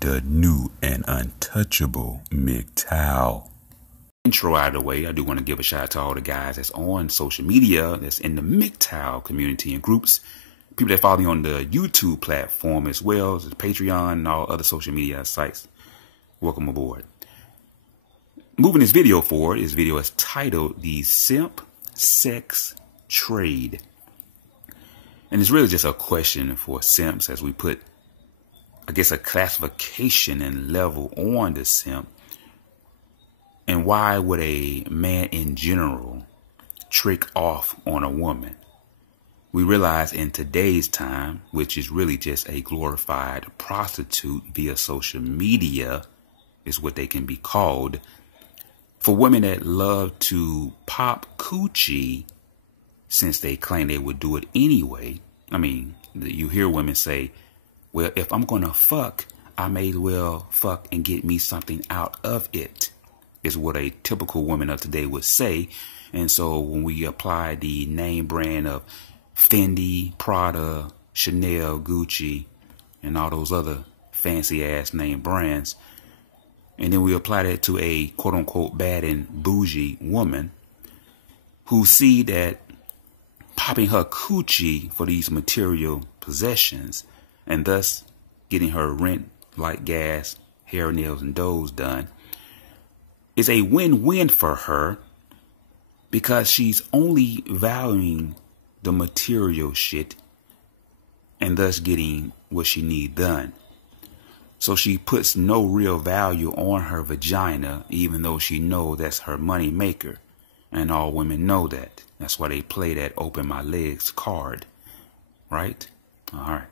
the new and untouchable Mgtow. Intro out of the way, I do want to give a shout out to all the guys that's on social media, that's in the Mgtow community and groups, people that follow me on the YouTube platform as well as the Patreon and all other social media sites. Welcome aboard. Moving this video forward, this video is titled The Simp Sex Trade. And it's really just a question for simps as we put, I guess, a classification and level on the simp. And why would a man in general trick off on a woman? We realize in today's time, which is really just a glorified prostitute via social media, is what they can be called. For women that love to pop coochie, since they claim they would do it anyway. I mean, you hear women say, well, if I'm going to fuck, I may as well fuck and get me something out of it, is what a typical woman of today would say. And so when we apply the name brand of Fendi, Prada, Chanel, Gucci, and all those other fancy ass name brands, and then we apply that to a quote unquote bad and bougie woman who see that popping her coochie for these material possessions and thus getting her rent, light, gas, hair, nails, and does done is a win-win for her because she's only valuing the material shit and thus getting what she needs done. So she puts no real value on her vagina, even though she knows that's her money maker. And all women know that. That's why they play that open my legs card. Right? All right.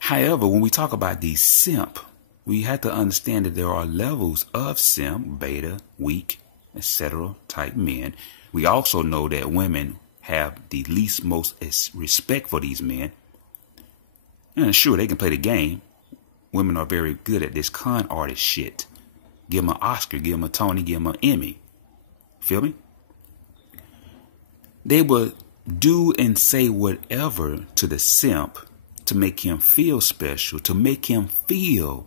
However, when we talk about the simp, we have to understand that there are levels of simp, beta, weak, etc. type men. We also know that women have the most respect for these men. And sure, they can play the game. Women are very good at this con artist shit. Give them an Oscar, give them a Tony, give them an Emmy. Feel me? They will do and say whatever to the simp to make him feel special, to make him feel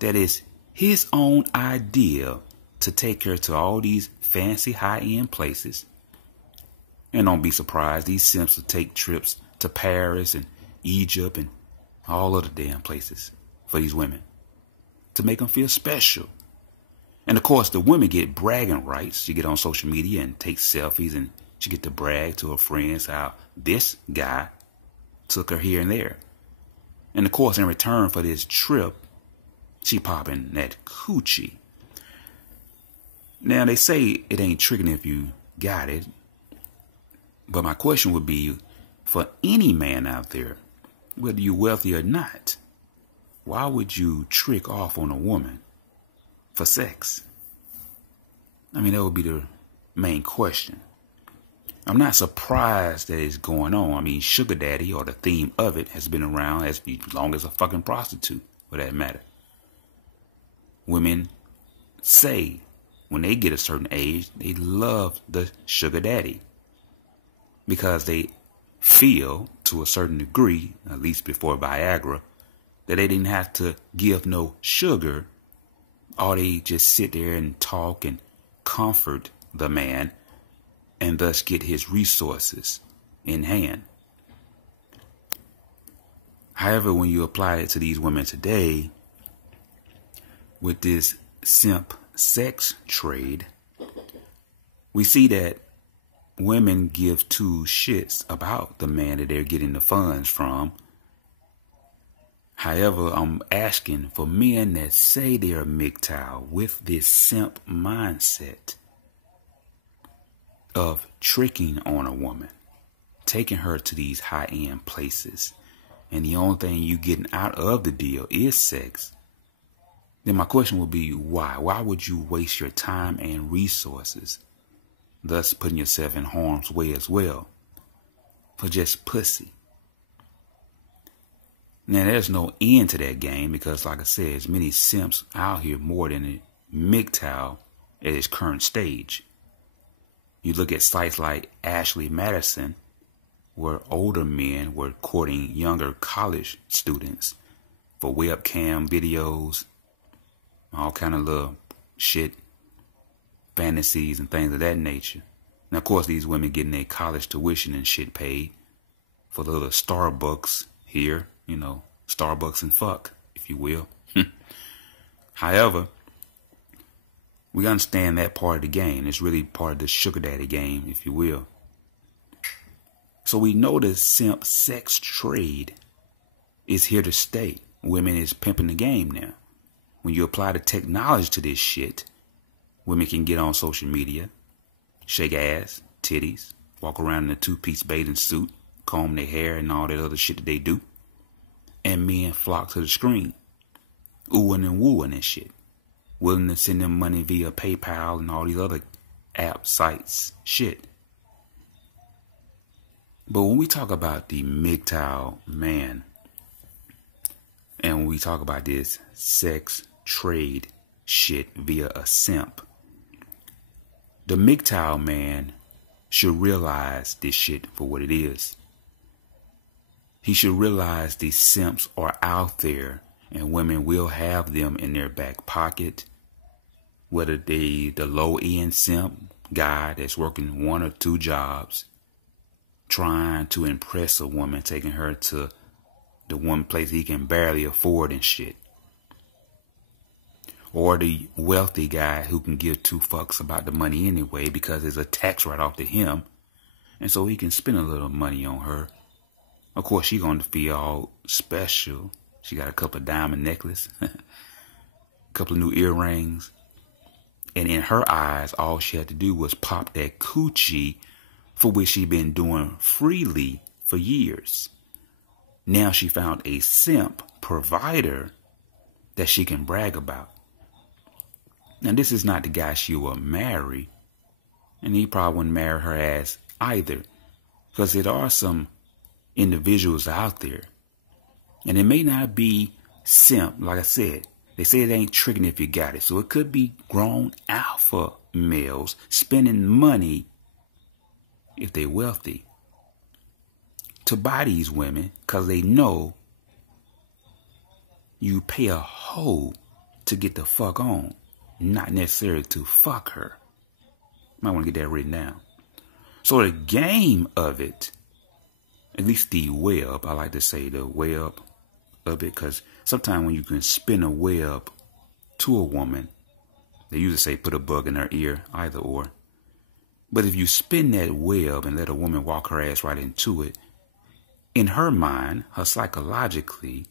that it's his own idea to take her to all these fancy high-end places. And don't be surprised, these simps will take trips to Paris and Egypt and all other damn places for these women to make them feel special. And of course, the women get bragging rights. She get on social media and take selfies, and she get to brag to her friends how this guy took her here and there. And of course, in return for this trip, she popping that coochie. Now, they say it ain't tricking if you got it. But my question would be, for any man out there, whether you're wealthy or not, why would you trick off on a woman for sex? I mean, that would be the main question. I'm not surprised that it's going on. I mean, sugar daddy, or the theme of it, has been around as long as a fucking prostitute, for that matter. Women say when they get a certain age, they love the sugar daddy because they feel to a certain degree, at least before Viagra, that they didn't have to give no sugar, or they just sit there and talk and comfort the man and thus get his resources in hand. However, when you apply it to these women today, with this simp sex trade, we see that women give two shits about the man that they're getting the funds from. However, I'm asking for men that say they're Mgtow with this simp mindset of tricking on a woman, taking her to these high-end places, and the only thing you getting out of the deal is sex. Then my question would be, why? Why would you waste your time and resources, thus putting yourself in harm's way as well, for just pussy? Now, there's no end to that game because, like I said, there's many simps out here more than a Mgtow at its current stage. You look at sites like Ashley Madison, where older men were courting younger college students for webcam videos, all kind of little shit, fantasies and things of that nature. And of course, these women getting their college tuition and shit paid for the little Starbucks here, you know, Starbucks and fuck, if you will. However, we understand that part of the game. It's really part of the sugar daddy game, if you will. So we know the simp sex trade is here to stay. Women is pimping the game now. When you apply the technology to this shit, women can get on social media, shake ass, titties, walk around in a two-piece bathing suit, comb their hair and all that other shit that they do. And men flock to the screen, oohing and wooing and shit. Willing to send them money via PayPal and all these other app sites, shit. But when we talk about the Mgtow man, and when we talk about this sex trade shit via a simp, the Mgtow man should realize this shit for what it is. He should realize these simps are out there and women will have them in their back pocket. Whether they the low-end simp guy that's working 1 or 2 jobs, trying to impress a woman, taking her to the one place he can barely afford and shit. Or the wealthy guy who can give 2 fucks about the money anyway because it's a tax write-off to him. And so he can spend a little money on her. Of course, she's going to feel all special. She got a couple of diamond necklaces, a couple of new earrings. And in her eyes, all she had to do was pop that coochie for which she'd been doing freely for years. Now she found a simp provider that she can brag about. Now, this is not the guy she will marry. And he probably wouldn't marry her ass either. Because there are some individuals out there. And it may not be simp, like I said. They say it ain't tricking if you got it. So it could be grown alpha males spending money, if they're wealthy, to buy these women because they know you pay a hoe to get the fuck on, not necessarily to fuck her. Might want to get that written down. So the game of it, at least the web, I like to say the web of it, because sometimes when you can spin a web to a woman, they usually say put a bug in her ear, either or. But if you spin that web and let a woman walk her ass right into it, in her mind, her psychologically,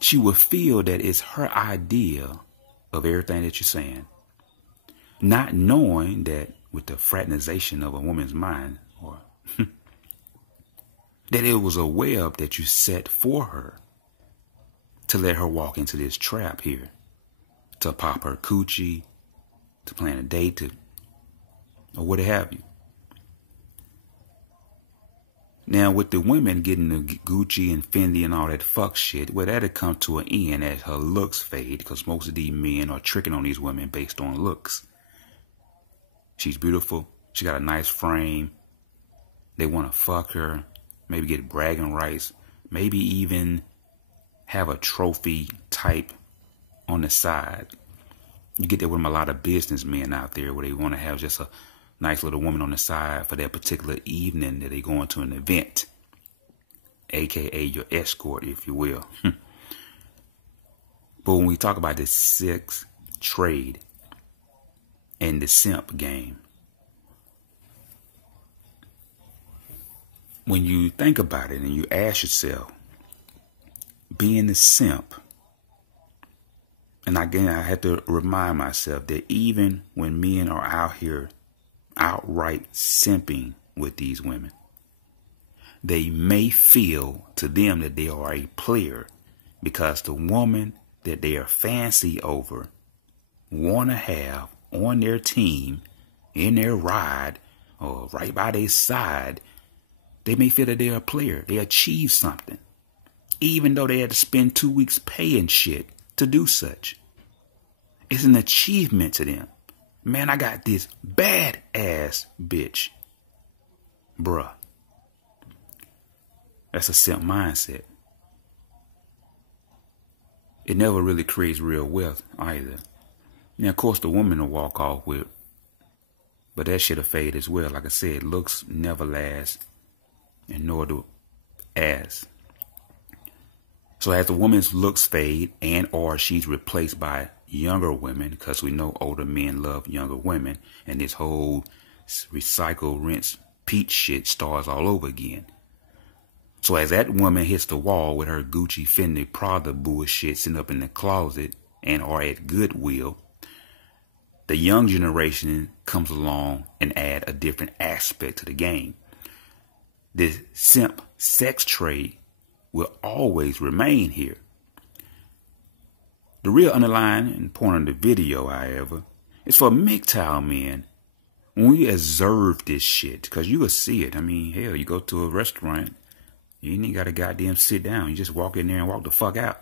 she will feel that it's her idea of everything that you're saying. Not knowing that with the fraternization of a woman's mind, or that it was a web that you set for her to let her walk into this trap here, to pop her coochie, to plan a date, or what have you. Now, with the women getting the Gucci and Fendi and all that fuck shit, well, that'll come to an end as her looks fade, because most of these men are tricking on these women based on looks. She's beautiful. She got a nice frame. They want to fuck her. Maybe get bragging rights. Maybe even have a trophy type on the side. You get that with a lot of businessmen out there where they want to have just a nice little woman on the side for that particular evening that they going to an event. AKA your escort, if you will. But when we talk about this sex trade and the simp game, when you think about it and you ask yourself, being a simp, and again, I have to remind myself that even when men are out here outright simping with these women, they may feel to them that they are a player because the woman that they are fancy over want to have on their team, in their ride, or right by their side, they may feel that they're a player. They achieved something, even though they had to spend 2 weeks paying shit to do such. It's an achievement to them. Man, I got this badass bitch. Bruh. That's a simp mindset. it never really creates real wealth either. Now, of course, the woman will walk off with, but that shit'll fade as well. Like I said, looks never last, and nor do ass. So as the woman's looks fade and or she's replaced by younger women, because we know older men love younger women, and this whole recycle, rinse, repeat shit starts all over again. So as that woman hits the wall with her Gucci, Fendi, Prada bullshit sitting up in the closet and or at Goodwill, the young generation comes along and add a different aspect to the game. This simp sex trade will always remain here. The real underlying point of the video, however, is for Mgtow men. When we observe this shit, because you will see it. I mean, hell, you go to a restaurant, you ain't got to goddamn sit down. You just walk in there and walk the fuck out.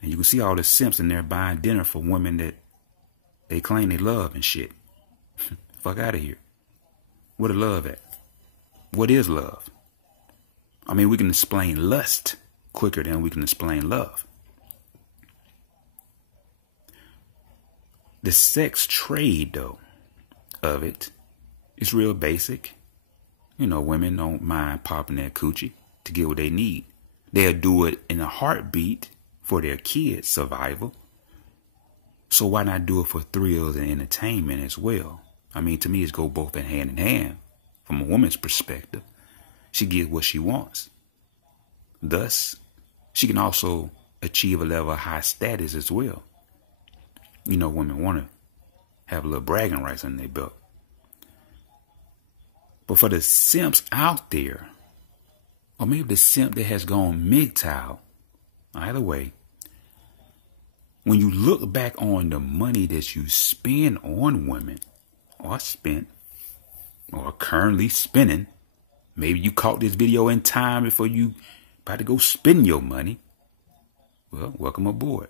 And you can see all the simps in there buying dinner for women that they claim they love and shit. Fuck out of here. Where the love at? What is love? I mean, we can explain lust quicker than we can explain love. The sex trade, though, of it is real basic. You know, women don't mind popping their coochie to get what they need. They'll do it in a heartbeat for their kids' survival. So why not do it for thrills and entertainment as well? I mean, to me, it's go both hand in hand. From a woman's perspective, she gets what she wants. Thus, she can also achieve a level of high status as well. You know, women want to have a little bragging rights on their belt. But for the simps out there, or maybe the simp that has gone Mgtow, either way, when you look back on the money that you spend on women, or spent, or currently spending, maybe you caught this video in time before you about to go spend your money, well, welcome aboard.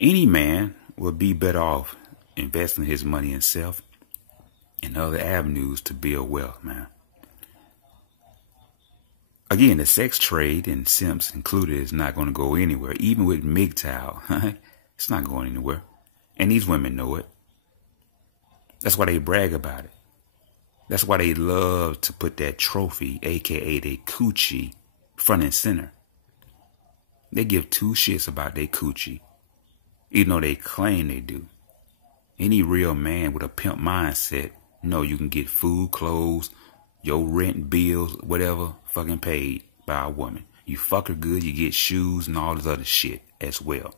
Any man would be better off investing his money in self and other avenues to build wealth, man. Again, the sex trade and simps included is not going to go anywhere. Even with Mgtow, it's not going anywhere. And these women know it. That's why they brag about it. That's why they love to put that trophy, aka their coochie, front and center. They give two shits about their coochie, even though they claim they do. Any real man with a pimp mindset know you can get food, clothes, your rent, bills, whatever, fucking paid by a woman. You fuck her good, you get shoes and all this other shit as well.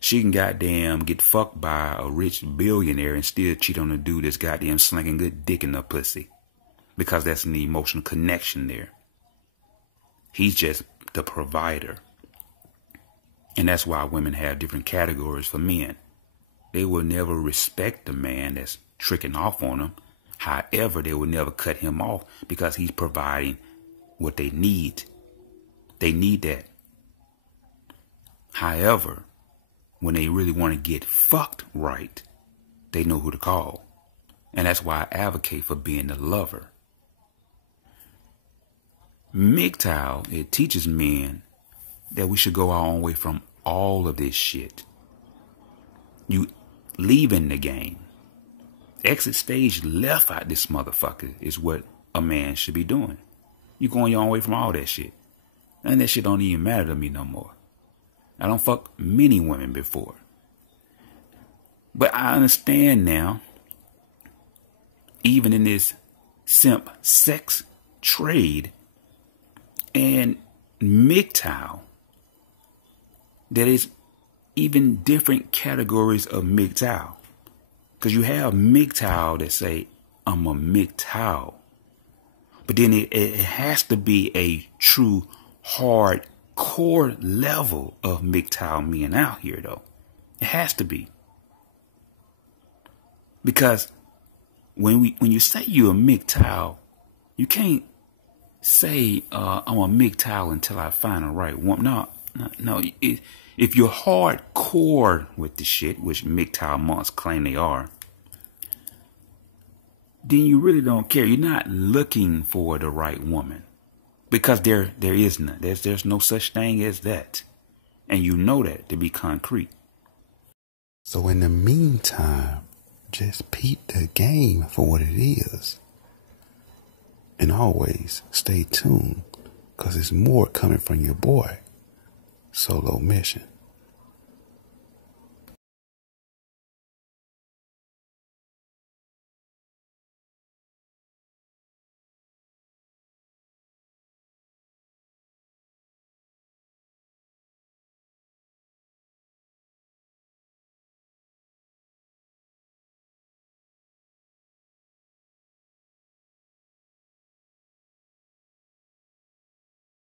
She can goddamn get fucked by a rich billionaire and still cheat on a dude that's goddamn slinging good dick in her pussy. Because that's an emotional connection there. He's just the provider. And that's why women have different categories for men. They will never respect the man that's tricking off on them. However, they will never cut him off because he's providing what they need. They need that. However, when they really want to get fucked right, they know who to call. And that's why I advocate for being the lover. Mgtow, it teaches men that we should go our own way from all of this shit. You leaving the game. Exit stage left out this motherfucker is what a man should be doing. You going your own way from all that shit. And that shit don't even matter to me no more. I don't fuck many women before. But I understand now, even in this simp sex trade and Mgtow, that is even different categories of Mgtow. Because you have Mgtow that say, I'm a Mgtow. But then it has to be a true hardcore level of Mgtow men out here, though. It has to be. Because when you say you're a Mgtow, you can't say I'm a Mgtow until I find the right one. No. If you're hardcore with the shit, which Mgtow monks claim they are, then you really don't care. You're not looking for the right woman. Because there is none. There's no such thing as that. And you know that to be concrete. So in the meantime, just peep the game for what it is. And always stay tuned, because there's more coming from your boy, Solo Mission.